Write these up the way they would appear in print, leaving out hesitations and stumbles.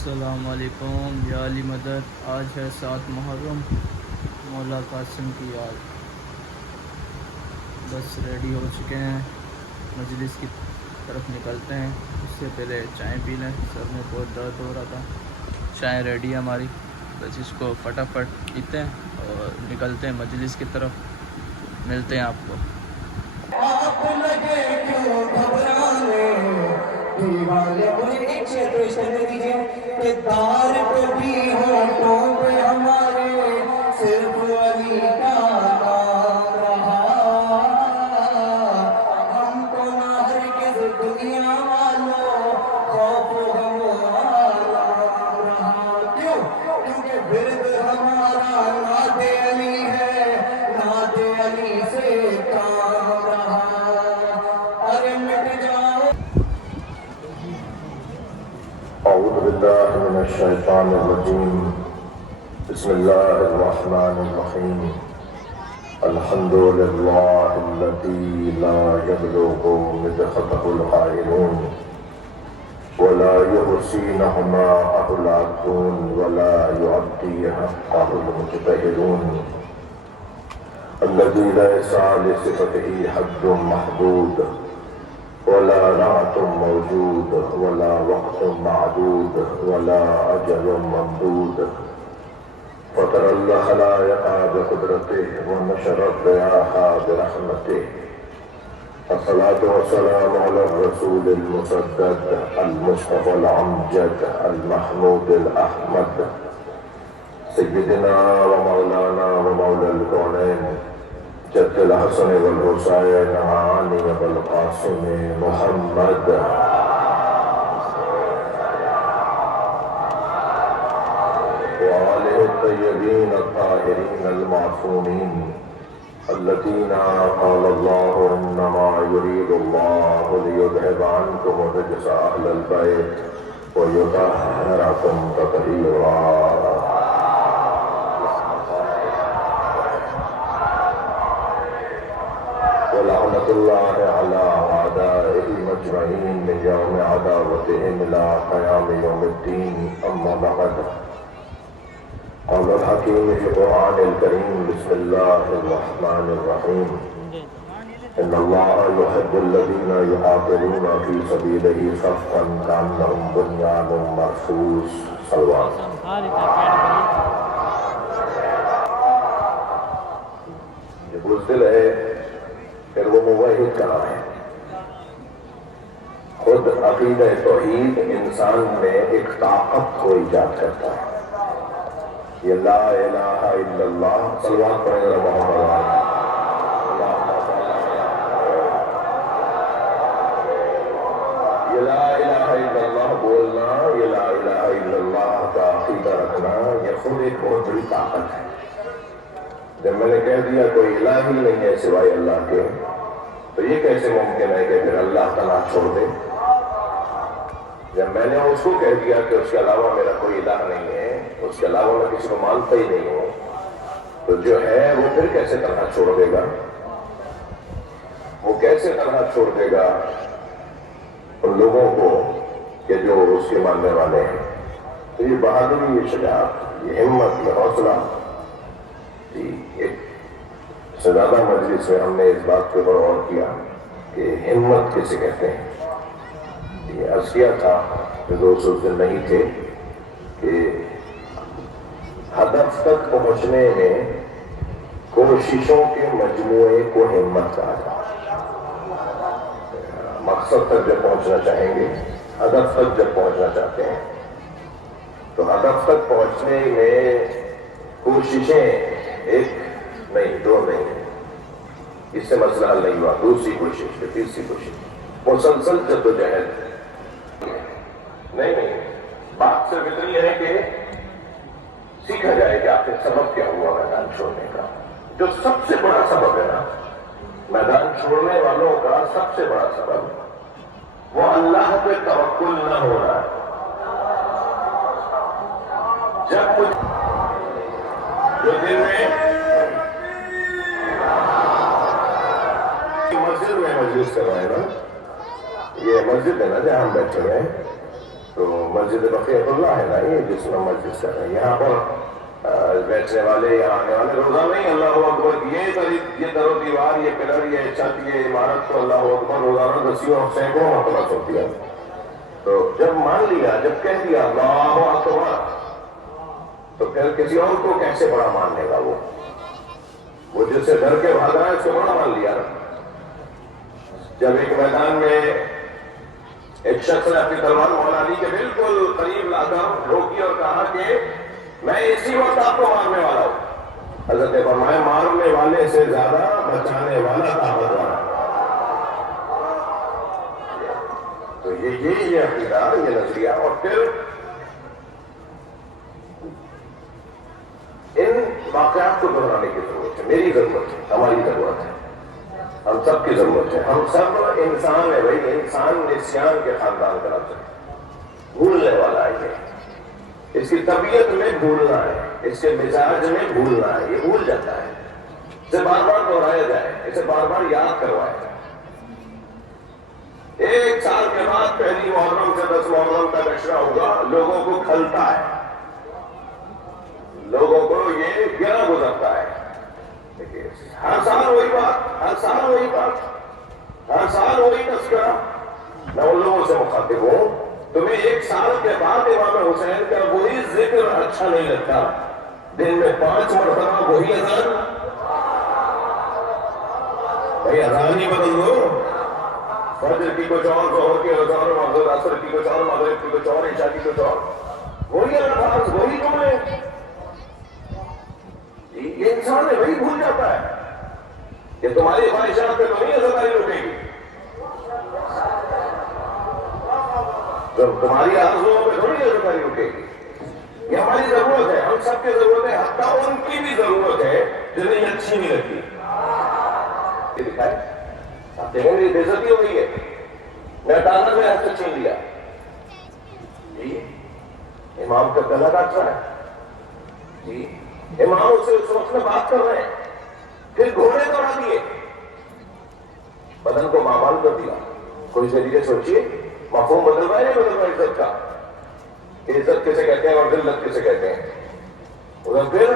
السلام علیکم یا علی مدد۔ آج ہے 7 محرم، مولا قاسم کی یاد۔ بس ریڈی ہو چکے ہیں، مجلس کی طرف نکلتے ہیں۔ اس سے پہلے چائے پی لیں، سر میں بہت درد ہو رہا تھا۔ چائے ریڈی ہے ہماری، بس اس کو فٹافٹ پیتے ہیں اور نکلتے ہیں مجلس کی طرف۔ ملتے ہیں آپ کو۔ آپ لگے کیوں گھبرانے، دیوانے کوئی چیتن دیجئے کہ دار پہ بھی ہونٹوں پہ ہمارے صرف علی کا نام رہا۔ ہم کو نہ ہرگز دنیا والوں خوف و غم و آلام رہا۔ کیوں؟ کیونکہ ورد ہمارا نعت علی ہے، نعت علی سے کام رہا۔ ارے مٹ جاؤ۔ أعوذ بالله من الشيطان الرجيم. بسم الله الرحمن الرحيم. الحمد لله الذي لا يبلغ مدحته القائلون ولا يحصي نعماءه العادون ولا يعطي حقه المجتهدون، الذي ليس لصفته حد محدود ولا نعت موجود ولا وقت معدود ولا أجل ممدود، فطر الخلائق بقدرته ونشر الرياح برحمته، الصلاة والسلام على الرسول المسدد المصطفى الأمجد المحمود الأحمد، سيدنا ومولانا ومولى الكونين جد الحسن والحسين علي والقاسم محمد، وآله الطيبين الطاهرين المعصومين الذين قال الله إنما يريد الله ليذهب عنكم الرجس أهل البيت ويطهركم تطهيرا. ولعنة الله على أعدائه مجمعين من يوم عداوتهم إلى قيام يوم الدين. أما بعد، قال الحكيم في القرآن الكريم: بسم الله الرحمن الرحيم. إن الله يحب الذين يقاتلون في سبيله صفا كأنهم بنيان مرصوص. صلوات. یہ بزدل ہے، پھر وہ موحد کہاں ہے؟ خود عقیدہ توحید انسان میں ایک طاقت کو ایجاد کرتا ہے۔ یہ لا الہ الا اللہ، صلوات پڑھیں گے محمد۔ یہ لا الہ الا اللہ بولنا، یہ لا الہ الا اللہ کا عقیدہ رکھنا، یہ خود ایک بہت بڑی طاقت ہے۔ جب میں نے کہہ دیا کوئی الہ ہی نہیں ہے سوائے اللہ کے، تو یہ کیسے ممکن ہے کہ پھر اللہ تعالیٰ چھوڑ دے؟ جب میں نے اس کو کہہ دیا کہ اس کے علاوہ میرا کوئی الہ نہیں ہے، اس کے علاوہ میں کسی کو مانتا ہی نہیں ہوں، تو جو ہے وہ پھر کیسے تنہا چھوڑ دے گا؟ وہ کیسے تنہا چھوڑ دے گا ان لوگوں کو کہ جو اس کے ماننے والے ہیں؟ تو یہ بہادری، یہ شجاعت، یہ ہمت، یہ حوصلہ، ایک سے زیادہ مجلس میں ہم نے اس بات کے اوپر غور کیا کہ ہمت کسے کہتے ہیں۔ یہ عرض کیا تھا کہ دوست اس دن نہیں تھے کہ ہدف تک پہنچنے میں کوششوں کے مجموعے کو ہمت کہا جاتا ہے۔ مقصد تک جب پہنچنا چاہیں گے، ہدف تک جب پہنچنا چاہتے ہیں، تو ہدف تک پہنچنے میں کوششیں ایک نہیں، دو نہیں، اس سے مسئلہ حل نہیں ہوا، دوسری کوشش پھر تیسری کوشش، مسلسل جدوجہد نہیں۔ بات صرف اتنی ہے کہ سیکھا جائے کہ آخر سبب کیا ہوا میدان چھوڑنے کا۔ جو سب سے بڑا سبب ہے نا میدان چھوڑنے والوں کا، سب سے بڑا سبب وہ اللہ پہ توکل نہ ہونا ہے۔ جب کچھ جو دل میں مسجد میں مجلس کر رہے ہیں نا، یہ مسجد ہے نا جہاں ہم بیٹھے ہوئے ہیں، تو مسجد بقیۃ ہے نا یہ جس میں مسجد کر رہے ہیں یہاں پر بیٹھنے والے یہاں آنے والے روزہ نہیں اللہ اکبر یہ در و دیوار یہ پلر یہ چھت یہ عمارت تو اللہ اکبر روزانہ دسیوں سینکڑوں مرتبہ ہوتی ہے. تو جب مان لیا جب کہہ دیا اللہ اکبر تو پھر کسی اور کو کیسے بڑا مان لے گا وہ جس سے ڈر کے بھاگ رہا ہے اس کو بڑا مان لیا. جب ایک میدان میں ایک شخص نے اپنی تلوار مولا علی کے بالکل قریب لا کر روکی اور کہا کہ میں اسی وقت آپ کو مارنے والا ہوں. حضرت نے فرمایا مارنے والے سے زیادہ بچانے والا طاقت والا. تو یہ عقیدہ یہ نظریہ اور پھر ان واقعات کو دہرانے کی ضرورت ہے. میری ضرورت ہے ہماری ضرورت ہے ہم سب کی ضرورت ہے. ہم سب انسان ہے بھائی انسان نسیان کے خاندان کا نام ہے بھولنے والا ہے یہ اس کی طبیعت میں بھولنا ہے اس کے مزاج میں بھولنا ہے یہ بھول جاتا ہے. اسے بار بار دہرایا جائے اسے بار بار یاد کروایا جائے. 1 سال کے بعد پہلی محرم سے 10 محرم کا دشرا ہوگا لوگوں کو کھلتا ہے لوگوں کو یہ گرا گزرتا ہے. ہر سال وہی بات ہر سال وہی بات ہر سال وہی تذکرہ. میں ان لوگوں سے مخاطب ہوں تمہیں 1 سال کے بعد امام حسین کا وہی ذکر اچھا نہیں لگتا. دن میں 5 مرتبہ وہی اذان بھائی اذان ہی بدل دو. فجر کی کچھ اور ظہر کی کچھ اور مغرب عصر کی کچھ اور مغرب کی کچھ اور عشاء کی کچھ اور وہی الفاظ وہی جملے. یہ انسان ہے وہی بھول جاتا ہے. یہ تمہاری خواہشات پہ تو نہیں عزتداری رکے گی جب تمہاری آرزوؤں پہ تھوڑی عزتداری رکے گی. یہ ہماری ضرورت ہے ہم سب کی ضرورت ہے حتیٰ ان کی بھی ضرورت ہے جنہیں اچھی نہیں لگتی. یہ دکھائے آپ دیکھیں گے بے عزتی ہو گئی ہے. میں اٹانا میں ہاتھ سے چھین لیا جی امام کا گلا کاٹ رہا ہے جی امام اسے اس وقت میں بات کر رہے ہیں پھر گھوڑے دوڑا دیے بدن کو مامال کر دیا. کوئی ذریعے سوچیے مفہوم بدل رہا ہے نہیں بدل رہا عزت کا. عزت کسے کہتے ہیں اور ذلت کسے کہتے ہیں. ادھر پھر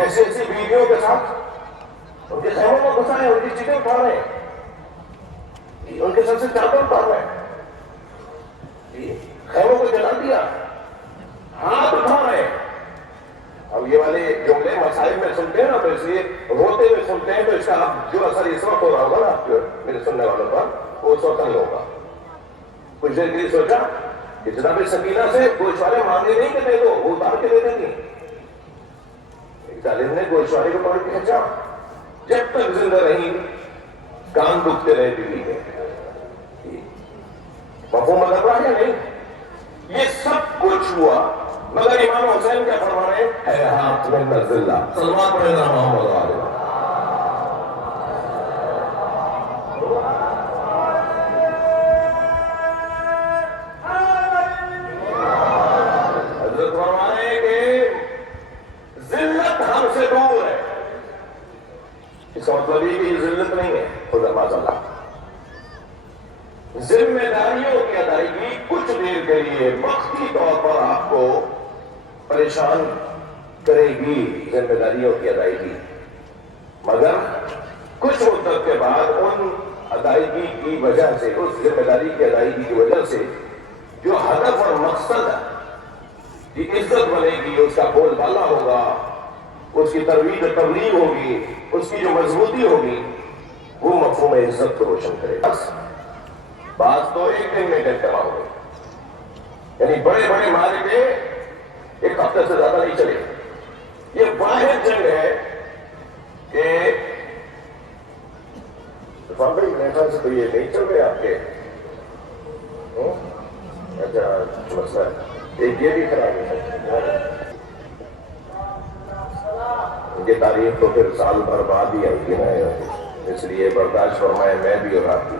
ایسی ایسی بیویوں کے ساتھ ان کے خیموں میں گھسائے ان کی چیزیں اٹھا رہے ہیں ان کے سر سے چادر اتار رہے ہیں خیموں کو جلا دیا ہاتھ اٹھا رہے ہیں. اب یہ والے جملے مسائل میں سنتے ہیں نا تو اس لیے روتے ہوئے سنتے ہیں تو اس کا جو اثر اس وقت ہو رہا ہوگا نا میرے سننے والوں پر وہ اس وقت نہیں ہوگا. کچھ دیر کے لیے سوچا کہ جناب سکینہ سے گوشت والے مانگے نہیں کہ دے دو وہ اتار کے دے دیں گے. ایک ظالم نے گوشت والے کو پکڑ کے کھینچا جب تک زندہ رہی کان دکھتے رہے دلی کے. مفہوم مطلب رہا ہے نہیں. یہ سب کچھ ہوا مگر امام حسین کیا فرما رہے ہیں ہاتھ میں نزلہ سلمان پڑھے نا محمد علیہ حضرت فرما رہے ہیں کہ ذلت ہم سے دور ہے. اس کا مطلب یہ کہ یہ ذلت نہیں ہے خدا معاذ ذمہ داریوں کی ادائیگی کچھ دیر کے لیے وقتی طور پر آپ کو پریشان کرے گی ذمہ داریوں کی ادائیگی مگر کچھ مدت کے بعد ان ادائیگی کی وجہ سے اس ذمہ داری کی ادائیگی کی وجہ سے جو ہدف اور مقصد کی عزت بنے گی اس کا بول بالا ہوگا اس کی ترویج و تبلیغ ہوگی اس کی جو مضبوطی ہوگی وہ مفہوم عزت کو روشن کرے گا. بات تو ایک دن میں تباہ ہو گئی یعنی بڑے بڑے معرکے 1 ہفتے سے زیادہ نہیں چلے. یہ واحد جنگ ہے کہ بھائی میرے خیال سے تو یہ نہیں چل رہے آپ کے اچھا مسئلہ ہے ایک یہ بھی خراب ہے ان کی تاریخ تو پھر سال بھر بعد ہی آئی نا اس لیے برداشت فرمائے میں بھی اور آپ کی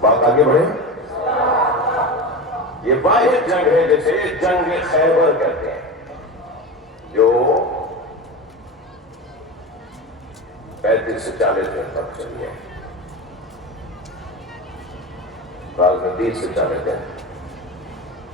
بات آگے بڑھے. یہ واحد جنگ ہے جیسے جنگ خیبر کہتے ہیں جو 35 سے 40 دن تک چلی ہے بعض میں 30 سے 40 دن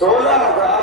16,000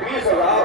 20,000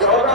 14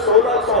1600,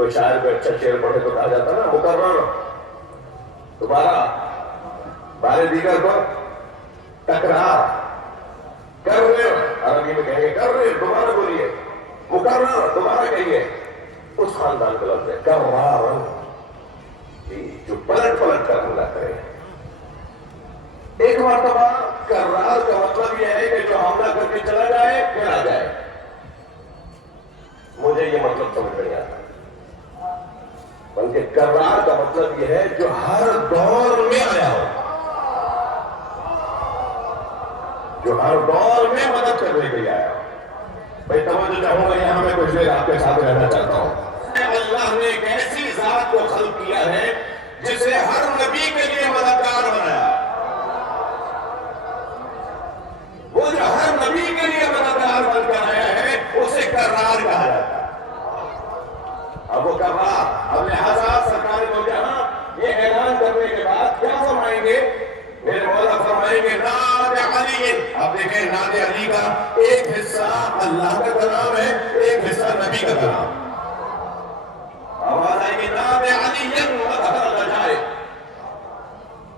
کوئی شاعر پہ اچھا شعر پڑھے تو کہا جاتا نا مکرر، دوبارہ، بارے دیگر پر تکرار، کرر، عربی میں کہیں گے کرر، دوبارہ بولیے، مکرر، دوبارہ کہیے، اس خاندان کا لفظ ہے کرار، جو پلٹ پلٹ کر حملہ کرے. ایک مرتبہ کرار کا مطلب یہ ہے کہ جو حملہ کر کے چلا جائے پھر آ جائے. مجھے یہ مطلب سمجھ نہیں آتا، بلکہ کرار کا مطلب یہ ہے جو ہر دور میں آیا ہو، جو ہر دور میں مدد کرنے کے لیے آیا ہو. بھائی توجہ چاہوں گا، یہاں میں کچھ دیر آپ کے ساتھ رہنا چاہتا ہوں. اللہ نے ایک ایسی ذات کو خلق کیا ہے جسے ہر نبی کے لیے مددگار بنایا. وہ جو ہر نبی کے لیے مددگار بن کر آیا ہے اسے کرار کہا جاتا ہے. اب وہ کرار، اب لہذا سرکار دو جہاں یہ اعلان کرنے کے بعد کیا فرمائیں گے؟ میرے مولا فرمائیں گے ناد علی. اب دیکھیں ناد علی کا ایک حصہ اللہ کا کلام ہے، ایک حصہ نبی کا کلام. آواز آئے گی ناد علی مظہر العجائب،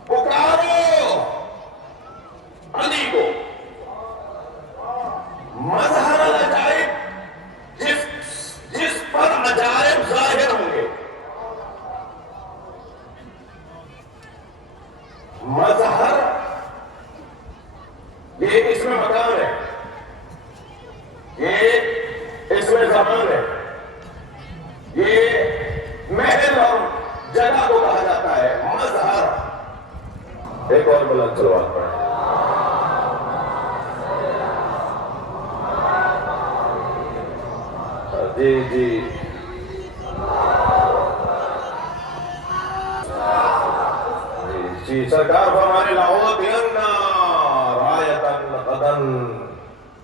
پکارو علی کو، مظہر العجائب، جس پر عجائب ظاہر ہوں گے. مظہر یہ اس میں مکان ہے، یہ اس میں زمان ہے، یہ محل اور جگہ کو کہا جاتا ہے مظہر. ایک اور بلند صلوات پڑھیں. جی سرکار فرمانے لَأُعْطِيَنَّ رَایَةً غَدًا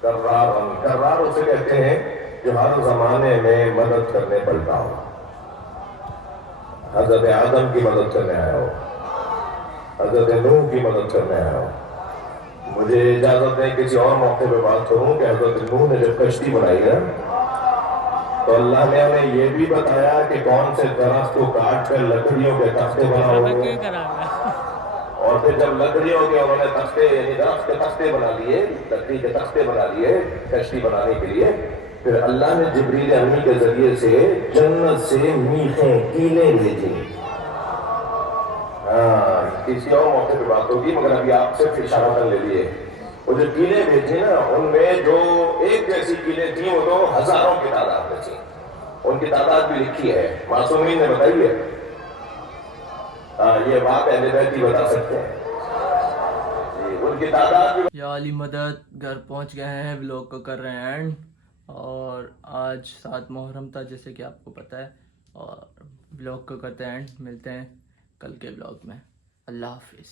کرارًا. کرار اسے کہتے ہیں جو ہر زمانے میں مدد کرنے پلتا ہو. حضرت آدم کی مدد کرنے آیا ہو، حضرت نوح کی مدد کرنے آیا ہو. مجھے اجازت دیں کسی اور موقع پہ بات کروں کہ حضرت نوح نے جب کشتی بنائی ہے تو اللہ نے ہمیں یہ بھی بتایا کہ کون سے درخت کو کاٹ کر لکڑیوں کے تختے بناؤ، اور پھر جب لکڑیوں کے انہوں نے تختے یعنی درخت کے تختے بنا لیے، لکڑی کے تختے بنا لیے کشتی بنانے کے لیے، پھر اللہ نے جبریل امی کے ذریعے سے جنت سے میخیں کیلیں بھیجی. کسی اور موقع پہ بات ہوگی مگر ابھی آپ سے اشارہ کر لے لیے. وہ جو کیلیں بھیجی نا ان میں جو ایک جیسی کیلیں تھیں وہ تو ہزاروں کی تعداد میں تھیں. ان کی تعداد بھی لکھی ہے، معصومین نے بتائی ہے. یہ بات اہل بیت ہی بتا سکتے ہیں. ان کی تعداد بھی. یا علی مدد، گھر پہنچ گئے ہیں، ولاگ کو کر رہے ہیں اینڈ. اور آج 7 محرم تھا جیسے کہ آپ کو پتہ ہے، اور ولاگ کو کرتے ہیں اینڈ. ملتے ہیں کل کے ولاگ میں. اللہ حافظ.